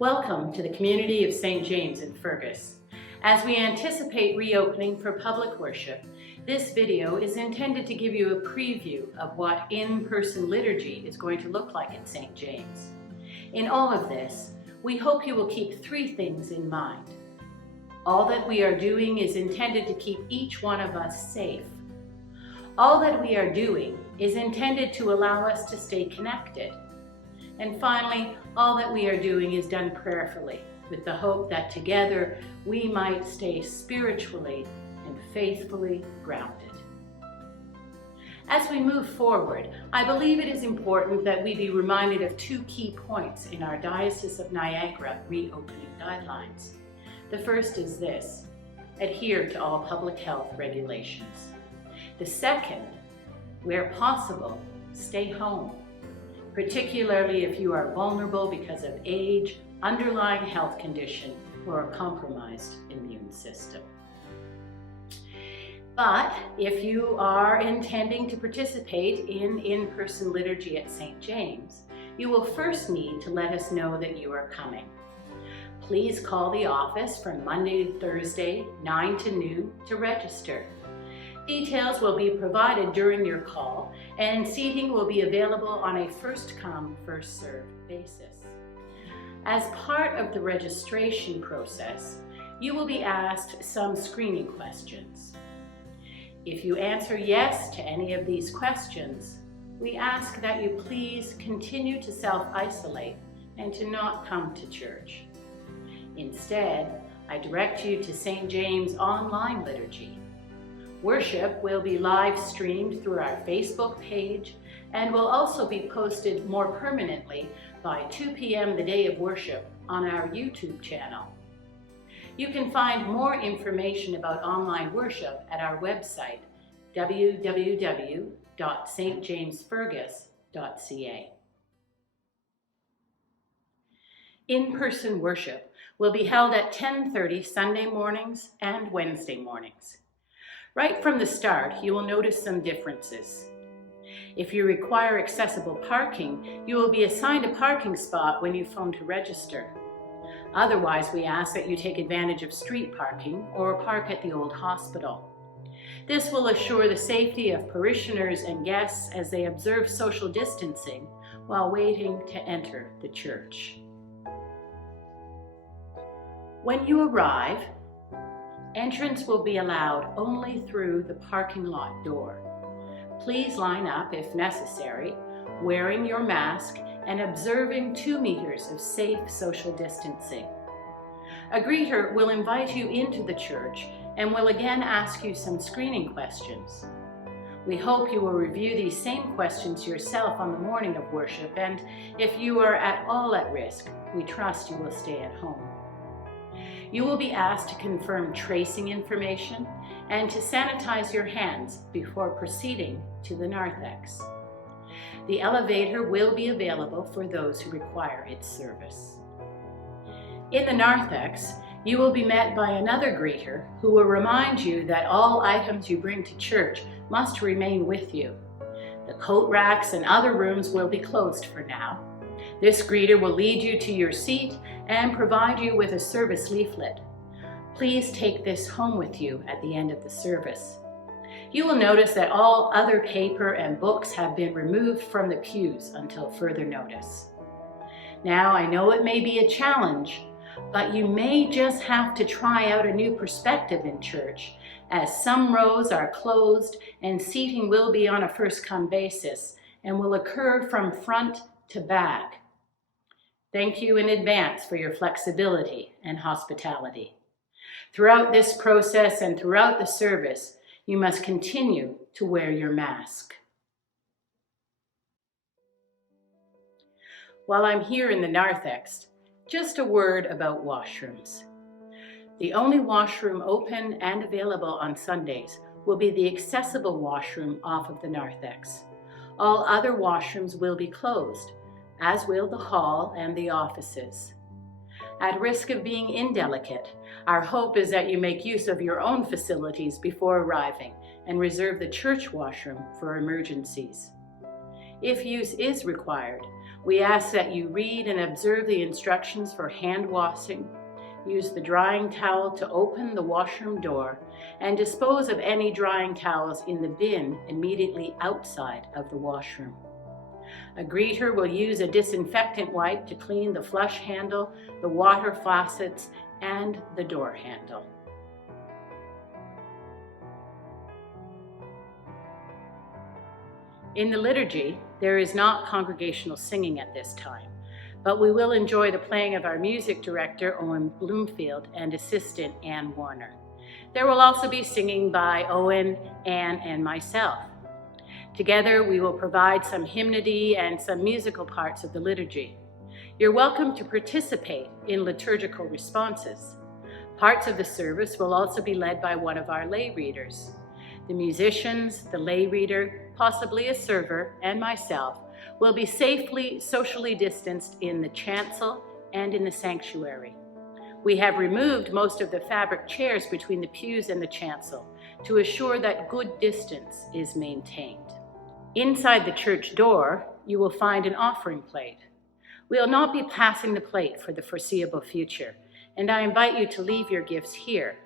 Welcome to the community of St. James in Fergus. As we anticipate reopening for public worship, this video is intended to give you a preview of what in-person liturgy is going to look like at St. James. In all of this, we hope you will keep three things in mind. All that we are doing is intended to keep each one of us safe. All that we are doing is intended to allow us to stay connected. And finally, all that we are doing is done prayerfully, with the hope that together we might stay spiritually and faithfully grounded. As we move forward, I believe it is important that we be reminded of two key points in our Diocese of Niagara reopening guidelines. The first is this: adhere to all public health regulations. The second, where possible, stay home, particularly if you are vulnerable because of age, underlying health condition, or a compromised immune system. But if you are intending to participate in in-person liturgy at St. James, you will first need to let us know that you are coming. Please call the office from Monday to Thursday, 9 to noon, to register. Details will be provided during your call, and seating will be available on a first-come, first-served basis. As part of the registration process, you will be asked some screening questions. If you answer yes to any of these questions, we ask that you please continue to self-isolate and to not come to church. Instead, I direct you to St. James online liturgy. Worship will be live streamed through our Facebook page and will also be posted more permanently by 2 p.m. the day of worship on our YouTube channel. You can find more information about online worship at our website, www.stjamesfergus.ca. In-person worship will be held at 10:30 Sunday mornings and Wednesday mornings. Right from the start, you will notice some differences. If you require accessible parking, you will be assigned a parking spot when you phone to register. Otherwise, we ask that you take advantage of street parking or park at the old hospital. This will assure the safety of parishioners and guests as they observe social distancing while waiting to enter the church. When you arrive, entrance will be allowed only through the parking lot door. Please line up if necessary, wearing your mask and observing 2 meters of safe social distancing. A greeter will invite you into the church and will again ask you some screening questions. We hope you will review these same questions yourself on the morning of worship, and if you are at all at risk, we trust you will stay at home. You will be asked to confirm tracing information and to sanitize your hands before proceeding to the narthex. The elevator will be available for those who require its service. In the narthex, you will be met by another greeter who will remind you that all items you bring to church must remain with you. The coat racks and other rooms will be closed for now. This greeter will lead you to your seat and provide you with a service leaflet. Please take this home with you at the end of the service. You will notice that all other paper and books have been removed from the pews until further notice. Now, I know it may be a challenge, but you may just have to try out a new perspective in church, as some rows are closed and seating will be on a first-come basis and will occur from front to back. Thank you in advance for your flexibility and hospitality. Throughout this process and throughout the service, you must continue to wear your mask. While I'm here in the narthex, just a word about washrooms. The only washroom open and available on Sundays will be the accessible washroom off of the narthex. All other washrooms will be closed, as will the hall and the offices. At risk of being indelicate, our hope is that you make use of your own facilities before arriving and reserve the church washroom for emergencies. If use is required, We ask that you read and observe the instructions for hand washing, use the drying towel to open the washroom door, and dispose of any drying towels in the bin immediately outside of the washroom. A greeter will use a disinfectant wipe to clean the flush handle, the water faucets, and the door handle. In the liturgy, there is not congregational singing at this time, but we will enjoy the playing of our music director, Owen Bloomfield, and assistant, Ann Warner. There will also be singing by Owen, Ann, and myself. Together, we will provide some hymnody and some musical parts of the liturgy. You're welcome to participate in liturgical responses. Parts of the service will also be led by one of our lay readers. The musicians, the lay reader, possibly a server, and myself will be safely socially distanced in the chancel and in the sanctuary. We have removed most of the fabric chairs between the pews and the chancel to assure that good distance is maintained. Inside the church door, you will find an offering plate. We will not be passing the plate for the foreseeable future, and I invite you to leave your gifts here.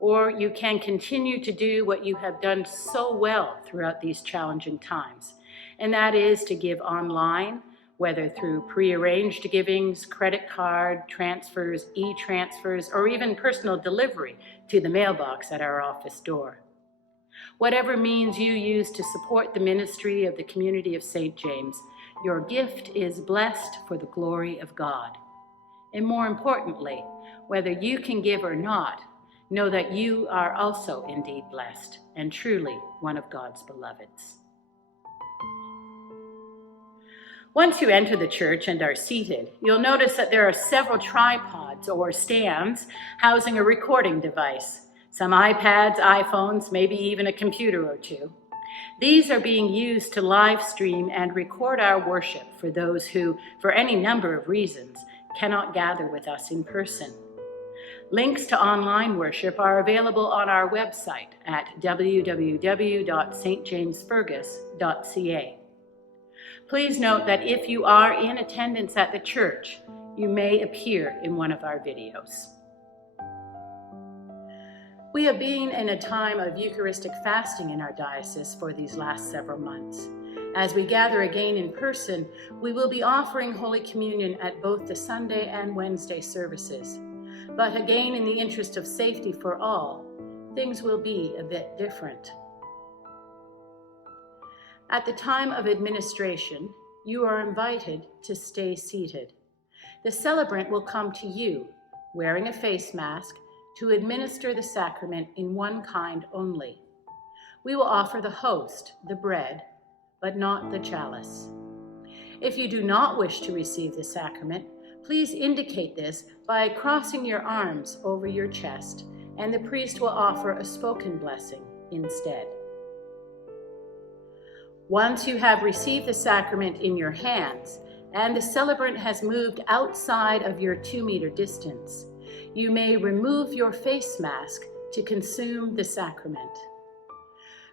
Or you can continue to do what you have done so well throughout these challenging times, and that is to give online, whether through pre-arranged givings, credit card, transfers, e-transfers, or even personal delivery to the mailbox at our office door. Whatever means you use to support the ministry of the community of St. James, your gift is blessed for the glory of God. And more importantly, whether you can give or not, know that you are also indeed blessed and truly one of God's beloveds. Once you enter the church and are seated, you'll notice that there are several tripods or stands housing a recording device, some iPads, iPhones, maybe even a computer or two. These are being used to live stream and record our worship for those who, for any number of reasons, cannot gather with us in person. Links to online worship are available on our website at www.stjamesfergus.ca. Please note that if you are in attendance at the church, you may appear in one of our videos. We have been in a time of Eucharistic fasting in our diocese for these last several months. As we gather again in person, we will be offering Holy Communion at both the Sunday and Wednesday services. But again, in the interest of safety for all, things will be a bit different. At the time of administration, you are invited to stay seated. The celebrant will come to you, wearing a face mask, to administer the sacrament in one kind only. We will offer the host, the bread, but not the chalice. If you do not wish to receive the sacrament, please indicate this by crossing your arms over your chest, and the priest will offer a spoken blessing instead. Once you have received the sacrament in your hands, and the celebrant has moved outside of your 2-meter distance, you may remove your face mask to consume the sacrament.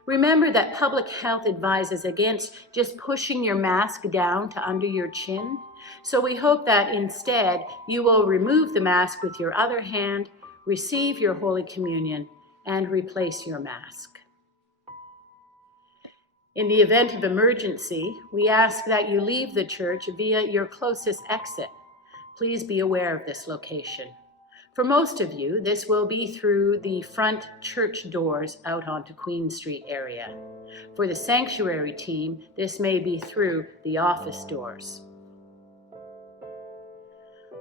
Remember that public health advises against just pushing your mask down to under your chin, so we hope that instead you will remove the mask with your other hand, receive your Holy Communion, and replace your mask. In the event of emergency, we ask that you leave the church via your closest exit. Please be aware of this location. For most of you, this will be through the front church doors out onto Queen Street area. For the sanctuary team, this may be through the office doors.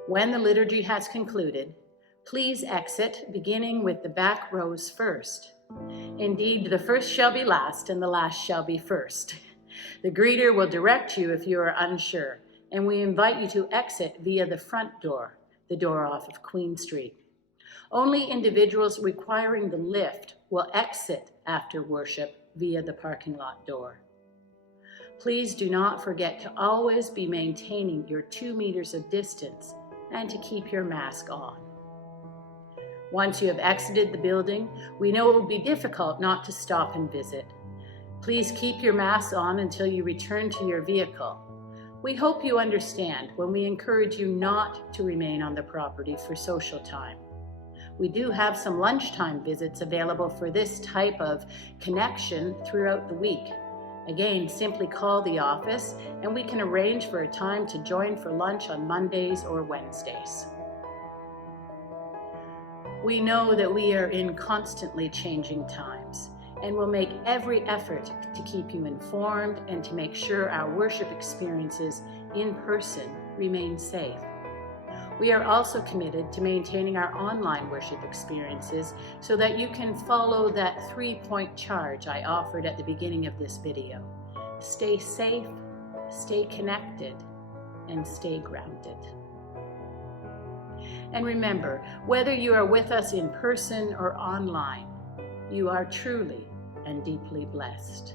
When the liturgy has concluded, please exit, beginning with the back rows first. Indeed, the first shall be last, and the last shall be first. The greeter will direct you if you are unsure, and we invite you to exit via the front door, the door off of Queen Street. Only individuals requiring the lift will exit after worship via the parking lot door. Please do not forget to always be maintaining your 2 meters of distance and to keep your mask on. Once you have exited the building, we know it will be difficult not to stop and visit. Please keep your mask on until you return to your vehicle. We hope you understand when we encourage you not to remain on the property for social time. We do have some lunchtime visits available for this type of connection throughout the week. Again, simply call the office and we can arrange for a time to join for lunch on Mondays or Wednesdays. We know that we are in constantly changing times and will make every effort to keep you informed and to make sure our worship experiences in person remain safe. We are also committed to maintaining our online worship experiences so that you can follow that 3-point charge I offered at the beginning of this video. Stay safe, stay connected, and stay grounded. And remember, whether you are with us in person or online, you are truly and deeply blessed.